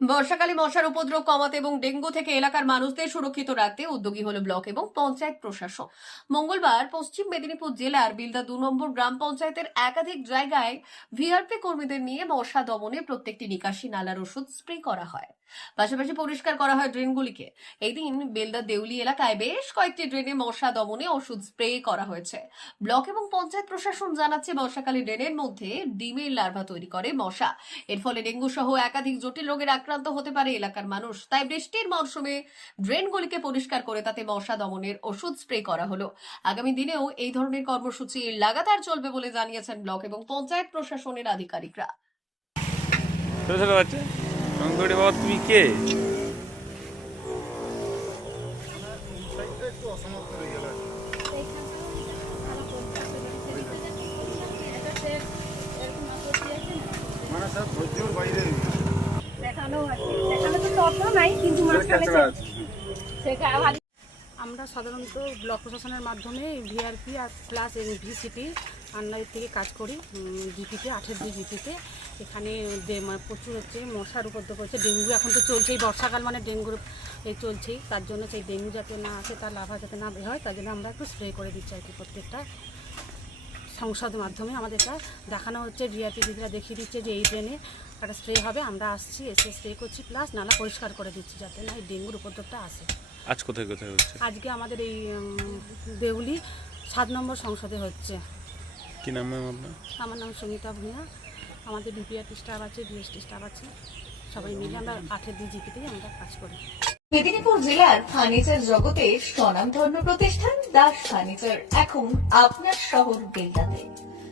বর্ষাকালে মশার উপদ্রব কমাতে এবং ডেঙ্গু থেকে এলাকার মানুষদের সুরক্ষিত রাখতে উদ্যোগী হল ব্লক এবং পঞ্চায়েত প্রশাসন মঙ্গলবার পশ্চিম মেদিনীপুর জেলার বিলদা দু নম্বর গ্রাম পঞ্চায়েতের একাধিক জায়গায় ভিআরপি কর্মীদের নিয়ে মশা দমনে প্রত্যেকটি নিকাশি, নালার ওষুধ স্প্রে করা হয়। পাশাপাশি পরিষ্কার করা হয় ড্রেনগুলিকে। এই দিন বেলদা দেউলি এলাকায় বেশ কয়েকটি ড্রেনে মশা দমনে ওষুধ স্প্রে করা হয়েছে। ব্লক এবং পঞ্চায়েত প্রশাসন জানাচ্ছে বর্ষাকালে ড্রেনের মধ্যে ডিমের লার্ভা তৈরি করে মশা। এর ফলে ডেঙ্গু সহ একাধিক জটিল রোগের আক্রান্ত হতে পারে এলাকার মানুষ। তাই বৃষ্টির মরশুমে ড্রেনগুলিকে পরিষ্কার করে তাতে মশা দমনের ওষুধ স্প্রে করা হলো। আগামী দিনেও এই ধরনের কর্মসূচি লাগাতার চলবে বলে জানিয়েছেন ব্লক এবং পঞ্চায়েত প্রশাসনের আধিকারিকরা। শঙ্করী বাবা তুমি কে মানে স্যার ধৈর্যর বাইরে দেখানো হয় দেখানো তো তত নাই কিন্তু মাঝখানে। আমরা সাধারণত ব্লক প্রশাসনের মাধ্যমে ভিআরপি আর প্লাস ভিসিপি আন্ডার থেকে কাজ করি জিপিতে আঠের দুই জিপিতে এখানে মানে প্রচুর হচ্ছে, মশার উপদ্রব হচ্ছে, ডেঙ্গু এখন তো চলছেই, বর্ষাকাল মানে ডেঙ্গুর এই চলছেই, তার জন্য সেই ডেঙ্গু যাতে না আসে, তার লাভা যাতে না বের হয়, তার জন্য আমরা একটু স্প্রে করে দিচ্ছি আর কি প্রত্যেকটা সংসদ মাধ্যমে। আমাদেরটা দেখানো হচ্ছে ভিআরপি দিদিরা দেখিয়ে দিচ্ছে যে এই ড্রেনে একটা স্প্রে হবে আমরা আসছি এসে স্প্রে করছি প্লাস নালা পরিষ্কার করে দিচ্ছি যাতে না এই ডেঙ্গুর উপদ্রবটা আসে। আজ কোথায় কোথায় হচ্ছে? আজকে আমাদের এই দেউলি সাত নম্বর সংসদে হচ্ছে। কি নাম ম্যাম আপনার? আমার নাম সঙ্গীতা ভূঁইয়া আমাদের বিপিআরটি স্টাফ আছে বিএসটি স্টাফ আছে সবাই মিলে আমরা আঠের দুই জিপিতেই আমরা কাজ করি। মেদিনীপুর জেলার ফার্নিচার জগতে স্বনামধন্য প্রতিষ্ঠান দাস ফার্নিচার এখন আপনার শহর বেলদাতে